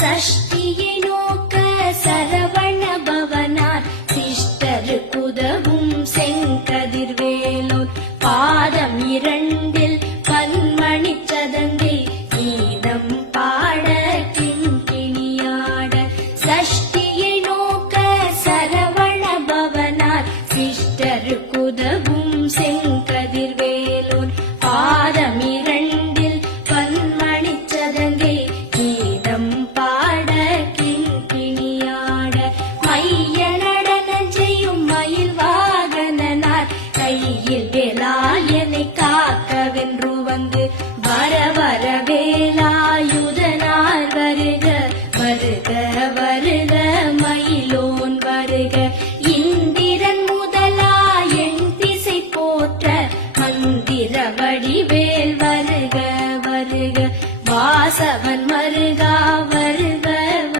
சஷ்டியை நோக்க சரவண பவனார் சிஷ்டருக்குதவும் செங்கதிர்வேலோன் பாதம் இரண்டில் பன்மணி சதங்கை கீதம் பாட கிண்கிணியாட சஷ்டியை நோக்க சரவண பவனார் சிஷ்டருக்குதவும் செங்கதிர்வேலோன் பாதம் இரண்டில் பன்மணி சதங்கை கீதம் பாட கிண்கிணியாட மைய நடனம் செய்யும் மயில் வாகனனார் கையில் வேலாயனை காக்கவென்று வந்து வர வர வேலாயுதனார் வருக வருக வருக மயிலோன் வருக இந்திரன் முதலா என் திசை போற்ற மந்திர வடிவேல் வருக வருக வாசவன் மருகா வருக